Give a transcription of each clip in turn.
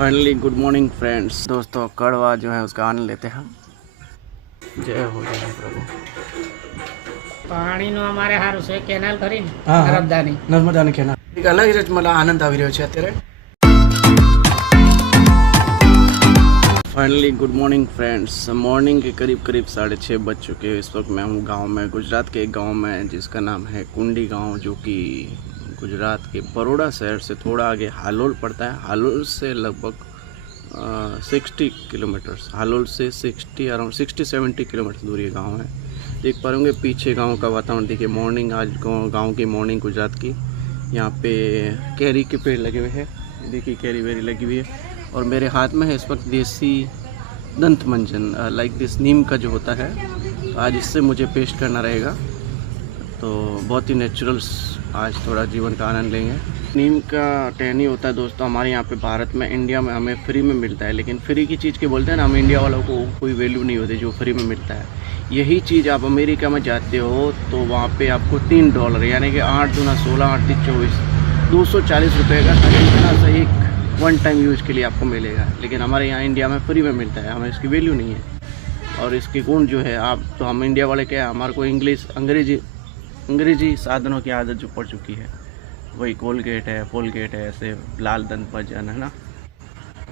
Finally good morning friends. दोस्तों कड़वा जो है उसका आनंद लेते हैं। जय हो प्रभु। પાણીનો અમારે સારું છે કેનાલ ખરી ને હા, હા. નર્મદાની નર્મદાની કેનાલ એક અલગ જ મને આનંદ આવી રહ્યો છે અત્યારે। Finally good morning friends. Morning के करीब 6:30 बज चुके हैं। इस वक्त मैं हूँ गांव में, गुजरात के एक गांव में जिसका नाम है कुंडी गांव, जो कि गुजरात के बड़ौदा शहर से थोड़ा आगे हालोल पड़ता है। हालोल से लगभग 60 किलोमीटर्स, हालोल से अराउंड 60-70 किलोमीटर दूर ये गाँव है। देख पा रहे पीछे गांव का वातावरण देखिए। मॉर्निंग आज गांव की मॉर्निंग गुजरात की। यहाँ पे कैरी के पेड़ लगे हुए हैं, देखिए कैरी वेरी लगी हुई है। और मेरे हाथ में है इस वक्त देसी दंत मंजन, लाइक दिस नीम का जो होता है। तो आज इससे मुझे पेस्ट करना रहेगा, तो बहुत ही नेचुरल आज थोड़ा जीवन का आनंद लेंगे। नीम का टहनी होता है दोस्तों हमारे यहाँ पे भारत में, इंडिया में हमें फ्री में मिलता है। लेकिन फ्री की चीज़ के बोलते हैं ना, हम इंडिया वालों को कोई वैल्यू नहीं होती जो फ्री में मिलता है। यही चीज़ आप अमेरिका में जाते हो तो वहाँ पे आपको $3 यानी कि 8 दूना 16, 8 तीन 24, 240 रुपये का इतना सही वन टाइम यूज़ के लिए आपको मिलेगा। लेकिन हमारे यहाँ इंडिया में फ्री में मिलता है, हमें इसकी वैल्यू नहीं है। और इसके गुण जो है आप तो हम इंडिया वाले क्या है, हमारे को अंग्रेजी साधनों की आदत जो पड़ चुकी है, वही कोलगेट है, ऐसे लाल दंत मंजन है ना,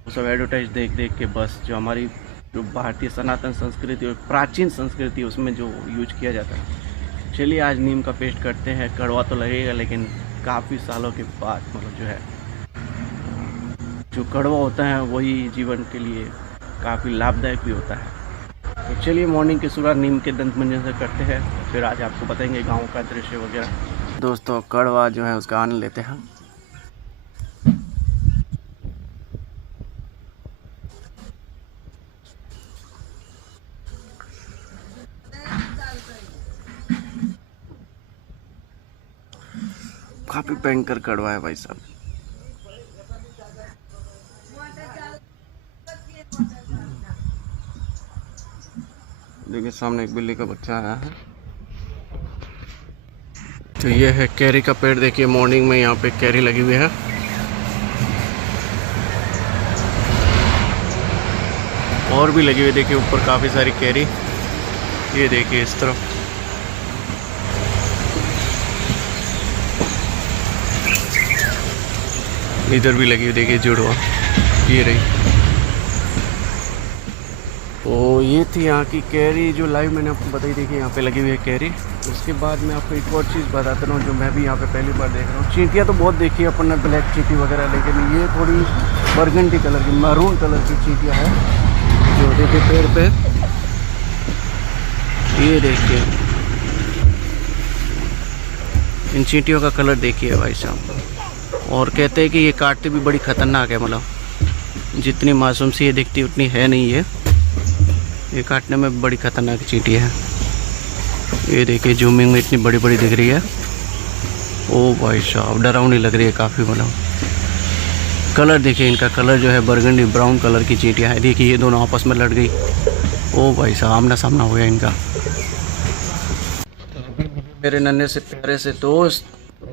वो सब एडवर्टाइज देख के बस जो हमारी जो भारतीय सनातन संस्कृति और प्राचीन संस्कृति उसमें जो यूज किया जाता है। चलिए आज नीम का पेस्ट करते हैं। कड़वा तो लगेगा लेकिन काफ़ी सालों के बाद मतलब जो है जो कड़वा होता है वही जीवन के लिए काफ़ी लाभदायक भी होता है। तो चलिए मॉर्निंग की शुरुआत नीम के दंत मंजन से करते हैं, फिर आज आपको बताएंगे गांव का दृश्य वगैरह। दोस्तों कड़वा जो है उसका आनंद लेते हैं। काफ़ी भयंकर कड़वा है भाई साहब। देखिए सामने एक बिल्ली का बच्चा आया है। तो ये है कैरी का पेड़। देखिए मॉर्निंग में यहाँ पे कैरी लगी हुई है। और भी लगी हुई, देखिए ऊपर काफ़ी सारी कैरी। ये देखिए इस तरफ इधर भी लगी हुई, देखिए जुड़वा ये रही। तो ये थी यहाँ की कैरी जो लाइव मैंने आपको बताई। देखिए यहाँ पे लगी हुई है कैरी। उसके बाद मैं आपको एक और चीज़ बताता हूँ जो मैं भी यहाँ पे पहली बार देख रहा हूँ। चींटियाँ तो बहुत देखी है अपन ने, ब्लैक चींटी वगैरह, लेकिन ये थोड़ी बरगंडी कलर की, मैरून कलर की चींटियाँ हैं जो देखिए पेड़ पे। ये देखिए इन चींटियों का कलर देखिए भाई साहब। और कहते हैं कि ये काटते भी बड़ी ख़तरनाक है, मतलब जितनी मासूम सी ये दिखती उतनी है नहीं ये काटने में बड़ी ख़तरनाक चींटी है। ये देखिए जूमिंग में इतनी बड़ी बड़ी दिख रही है। ओ भाई साहब डरावनी लग रही है काफ़ी, मतलब कलर देखिए इनका, कलर जो है बरगंडी ब्राउन कलर की चींटियाँ है। देखिए ये दोनों आपस में लड़ गई। ओ भाई साहब आमना सामना हो गया इनका। मेरे नन्हे से प्यारे से दोस्त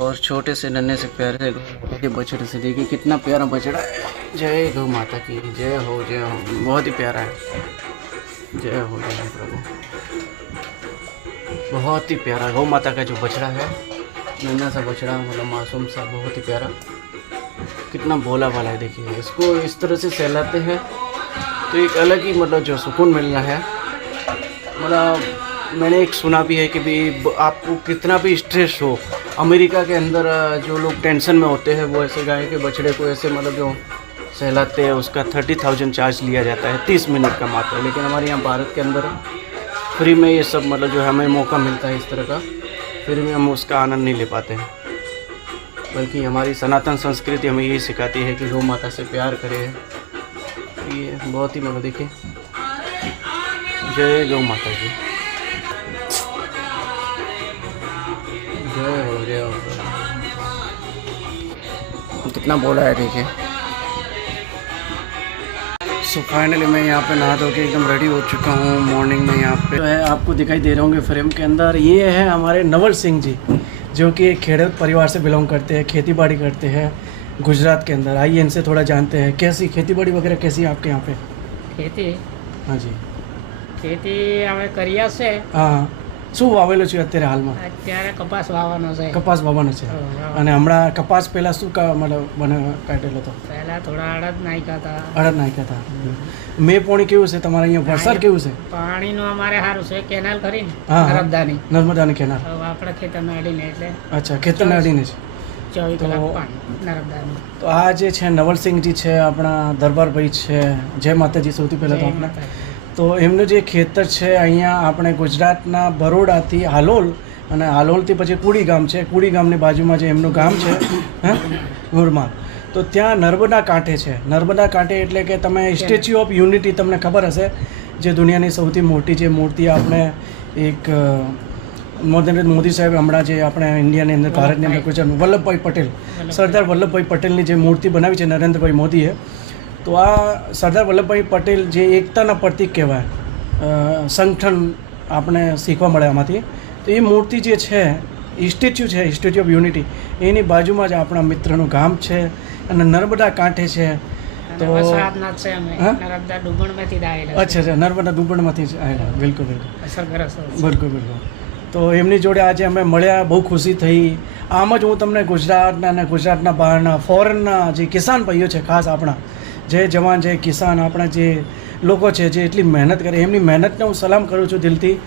और छोटे से नन्हे से प्यारे से बछड़े से देखिए कितना प्यारा बछड़ा है। जय गौ माता की जय हो, बहुत ही प्यारा है। जय हो प्रभु। बहुत ही प्यारा गौ माता का जो बछड़ा है, नन्हा सा बछड़ा, मतलब मासूम सा, बहुत ही प्यारा, कितना भोला भाला है। देखिए इसको इस तरह से सहलाते हैं तो एक अलग ही मतलब जो सुकून मिल रहा है। मतलब मैंने एक सुना भी है कि भाई आपको कितना भी स्ट्रेस हो, अमेरिका के अंदर जो लोग टेंशन में होते हैं वो ऐसे गाय के बछड़े को ऐसे मतलब जो सहलाते हैं उसका 30,000 चार्ज लिया जाता है 30 मिनट का मात्र। लेकिन हमारे यहाँ भारत के अंदर फ्री में ये सब मतलब जो हमें मौका मिलता है इस तरह का, फिर भी हम उसका आनंद नहीं ले पाते हैं। बल्कि हमारी सनातन संस्कृति हमें यही सिखाती है कि गौ माता से प्यार करें। ये बहुत ही मतलब देखिए। जय गौ माता की जय हो। कितना बोला है देखिए। सो फाइनली मैं यहाँ पे नहा धो के एकदम रेडी हो चुका हूँ। मॉर्निंग में यहाँ पे जो है आपको दिखाई दे रहे होंगे फ्रेम के अंदर, ये है हमारे नवल सिंह जी, जो कि एक खेड़ूत परिवार से बिलोंग करते हैं, खेती बाड़ी करते हैं। गुजरात के अंदर, आइए इनसे थोड़ा जानते हैं कैसी खेती बाड़ी वगैरह कैसी है आपके यहाँ पे। ખેતી हाँ जी, ખેતી હવે કર્યા છે. हाँ શું વાવેલું છે અત્યારે હાલમાં? અત્યારે કપાસ વાવવાનો છે. કપાસ વાવવાનો છે. અને હમણાં કપાસ પહેલાં શું મને કાઢેલો હતો? પહેલા થોડા અડદ નાખ્યા હતા. અડદ નાખ્યા હતા. મેં પાણી કેવું છે તમારે અહીંયા? વરસાદ કેવું છે? પાણીનું અમારે સારું છે. કેનાલ ખરી ને હા, હા. નર્મદાની. નર્મદાની કેનાલ. હવે આપણે ખેતરમાં અડીને એટલે અચ્છા, ખેતરને અડીને છે. 24 તો- કલાક પાણી નર્મદાનું. તો આ જે છે નવલસિંહજી છે આપણા દરબારભાઈ છે, જય માતાજી. સૌથી પહેલાં તો જય આપણે માતાજી. તો એમનું જે ખેતર છે અહીંયા આપણે ગુજરાતના બરોડાથી હાલોલ અને હાલોલથી પછી કુડી ગામ છે, કુડી ગામની બાજુમાં જે એમનું ગામ છે મુરમાલ, તો ત્યાં નર્મદા કાંઠે છે. નર્મદા કાંઠે એટલે કે તમે સ્ટેચ્યુ ઓફ યુનિટી તમને ખબર હશે, જે દુનિયાની સૌથી મોટી જે મૂર્તિ આપણે એક નરેન્દ્ર મોદી સાહેબ હમણાં જે આપણે ઇન્ડિયાની અંદર ભારતની અંદર ગુજરાત વલ્લભભાઈ પટેલ, સરદાર વલ્લભભાઈ પટેલની જે મૂર્તિ બનાવી છે નરેન્દ્રભાઈ મોદીએ, તો આ સરદાર વલ્લભભાઈ પટેલ જે એકતાના પ્રતીક કહેવાય, સંગઠન આપણે શીખવા મળે આમાંથી. તો એ મૂર્તિ જે છે સ્ટેચ્યુ છે, સ્ટેચ્યુ ઓફ યુનિટી, એની બાજુમાં જ આપણા મિત્રનું ગામ છે અને નર્મદા કાંઠે છે. તો વસરાતના જ છે અમે. હા? નર્મદા ડુંગણમાંથી જ આવેલા છે. અચ્છા અચ્છા, નર્મદા ડુંબણમાંથી જ આવેલા. બિલકુલ બિલકુલ અસરગ્રસ્ત છે. બિલકુલ બિલકુલ. તો એમની જોડે આજે અમે મળ્યા, બહુ ખુશી થઈ. આમ જ હું તમને ગુજરાતના અને ગુજરાતના બહારના ફોરેનના જે કિસાન ભાઈઓ છે, ખાસ આપણા જય જવાન જય કિસાન, આપણા જે લોકો છે જે એટલી મહેનત કરે, એમની મહેનતને હું સલામ કરું છું દિલથી,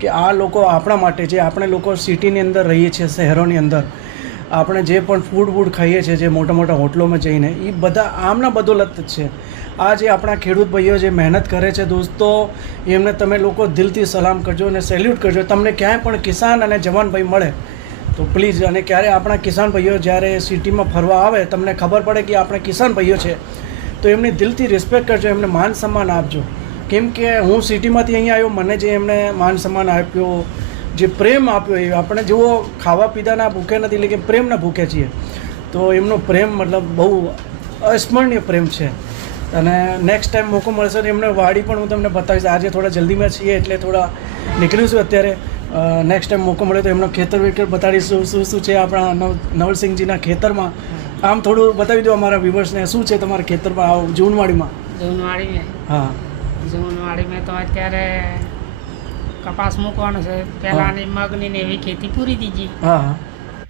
કે આ લોકો આપણા માટે, જે આપણે લોકો સિટીની અંદર રહીએ છીએ, શહેરોની અંદર આપણે જે પણ ફૂડ ખાઈએ છીએ, જે મોટા મોટા હોટલોમાં જઈને, એ બધા આમના બદોલત જ છે. આ જે આપણા ખેડૂત ભાઈઓ જે મહેનત કરે છે દોસ્તો, એમને તમે લોકો દિલથી સલામ કરજો અને સેલ્યુટ કરજો. તમને ક્યાંય પણ કિસાન અને જવાન ભાઈ મળે તો પ્લીઝ, અને ક્યારે આપણા કિસાન ભાઈઓ જ્યારે સિટીમાં ફરવા આવે, તમને ખબર પડે કે આપણે કિસાન ભાઈઓ છે, તો એમની દિલથી રિસ્પેક્ટ કરજો, એમને માન સન્માન આપજો. કેમ કે હું સિટીમાંથી અહીંયા આવ્યો, મને જે એમણે માન સન્માન આપ્યો, જે પ્રેમ આપ્યો, એ આપણે જેવો ખાવા પીધાના ભૂખે નથી, લેકિન પ્રેમના ભૂખે છીએ. તો એમનો પ્રેમ મતલબ બહુ અસ્મરણીય પ્રેમ છે. અને નેક્સ્ટ ટાઈમ મોકો મળશે તો એમને વાડી પણ હું તમને બતાવીશ. આજે થોડા જલ્દીમાં છીએ એટલે થોડા નીકળીશું અત્યારે. નેક્સ્ટ ટાઈમ મોકો મળે તો એમનો ખેતર વેતર બતાડીશું, શું શું છે આપણા નવલસિંહજીના ખેતરમાં. આમ થોડું બતાવી દો અમારા વ્યુઅર્સને, શું છે તમારા ખેતરમાં આ જૂનવાડીમાં? જૂનવાડીમાં હા, જૂનવાડીમાં તો અત્યારે કપાસ મૂકવાનો છે. પહેલાની મગની ને એવી ખેતી પૂરી દીધી. હા હા,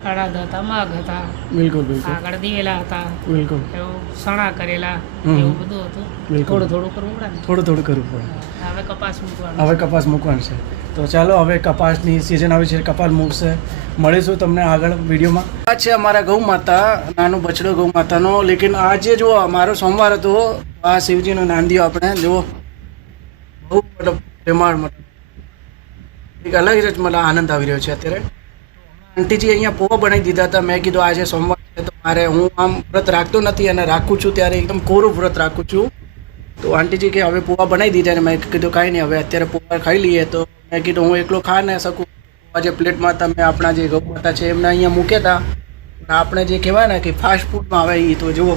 અડદ હતા, મગ હતા, બિલકુલ બિલકુલ આગળ દિવેલા હતા, બિલકુલ એવું સણા કરેલા, હમ. એવું બધું હતું. બિલકુલ. થોડું થોડું કરવું પડે ને. થોડું થોડું કરવું પડે. હવે કપાસ મૂકવાનો. હવે કપાસ મૂકવાનું છે. તો ચાલો, હવે કપાસની સિઝન આવી છે, કપાસ મૂકશે. મળીશું તમને આગળ વિડીયોમાં. આ છે અમારા ગૌ માતા, નાનો બછડો ગૌ માતાનો. લેકિન આજે જો અમારો સોમવાર હતો, આ શિવજીનો નાંદિયો આપણે જુઓ, બહુ મતલબ પ્રેમાળ, મતલબ એક અલગ જ મતલબ આનંદ આવી રહ્યો છે અત્યારે. આંટીજી અહીંયા પોવા બનાવી દીધા હતા. મેં કીધું આજે સોમવાર છે તો મારે, હું આમ વ્રત રાખતો નથી અને રાખું છું ત્યારે એકદમ કોરું વ્રત રાખું છું. તો આંટીજી કે હવે પોવા બનાવી દીધા, અને મેં કીધું કાંઈ નહીં, હવે અત્યારે પોવા ખાઈ લઈએ. તો મેં કીધું હું એકલો ખા ન શકું. આજે પ્લેટમાં તમે આપણા જે ગૌ માતા છે એમને અહીંયા મૂક્યા હતા. આપણે જે કહેવાય ને કે ફાસ્ટ ફૂડમાં આવે એ, તો જુઓ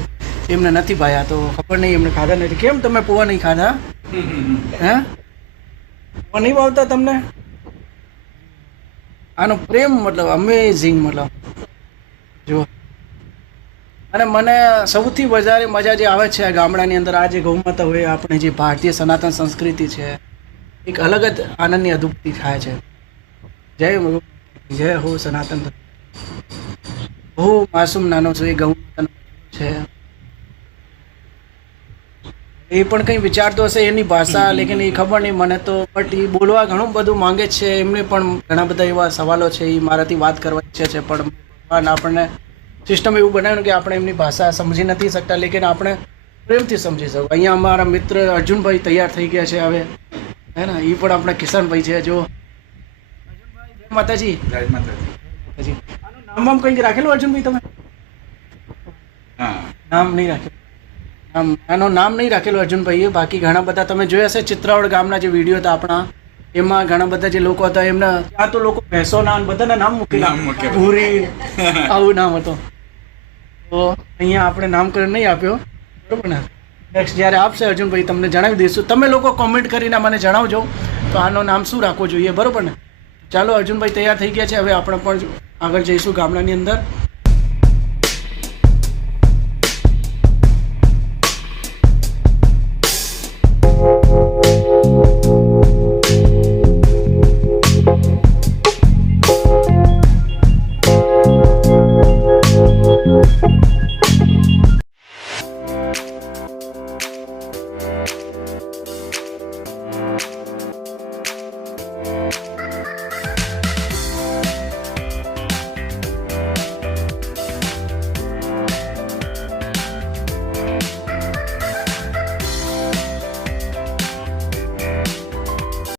એમને નથી ભાયા, તો ખબર નહીં એમને ખાધા નથી. કેમ તમે પોવા નહીં ખાધા? હે, પોવા નહીં ભાવતા તમને? આનો પ્રેમ મતલબ અમેઝિંગ, મતલબ જુઓ. અને મને સૌથી વધારે મજા જે આવે છે આ ગામડાની અંદર, આ જે ગૌમાતા હોય, આપણે જે ભારતીય સનાતન સંસ્કૃતિ છે, એક અલગ જ આનંદની અનુભૂતિ થાય છે. જય જય હો સનાતન. બહુ માસૂમ નાનો છે એ ગૌમાતાનો છે. એ પણ કંઈ વિચારતો હશે એની ભાષા, લેકિન એ ખબર નહીં મને તો. બટ એ બોલવા ઘણું બધું માંગે છે. એમને પણ ઘણા બધા એવા સવાલો છે, એ મારાથી વાત કરવા ઈચ્છે છે, પણ ભગવાન આપણને સિસ્ટમ એવું બનાવ્યું કે આપણે એમની ભાષા સમજી નથી શકતા, લેકિન આપણે પ્રેમથી સમજી શકો. અહીંયા અમારા મિત્ર અર્જુનભાઈ તૈયાર થઈ ગયા છે હવે, હે ને, એ પણ આપણા કિસાનભાઈ છે. જો અર્જુનભાઈ, જય માતાજી. જય માતાજી. આનું નામ કંઈક રાખેલું અર્જુનભાઈ તમે? હા, નામ નહીં રાખેલું. આનું નામ નહીં રાખેલું અર્જુનભાઈએ. બાકી ઘણા બધા તમે જોયા હશે, ચિત્રાવડ ગામના જે વિડીયો હતા આપણા, એમાં ઘણા બધા જે લોકો હતા એમના ત્યાં તો લોકો ભેંસોના બધાના નામ મૂકેલા, ભૂરી, આવું નામ હતું. તો અહીંયા આપણે નામકરણ નહીં આપ્યો, બરોબર ને? નેક્સ્ટ જ્યારે આપશે અર્જુનભાઈ તમને જણાવી દઈશું. તમે લોકો કોમેન્ટ કરીને મને જણાવજો તો આનું નામ શું રાખવું જોઈએ, બરોબર ને? ચાલો, અર્જુનભાઈ તૈયાર થઈ ગયા છે. હવે આપણે પણ આગળ જઈશું ગામડાની અંદર. છે.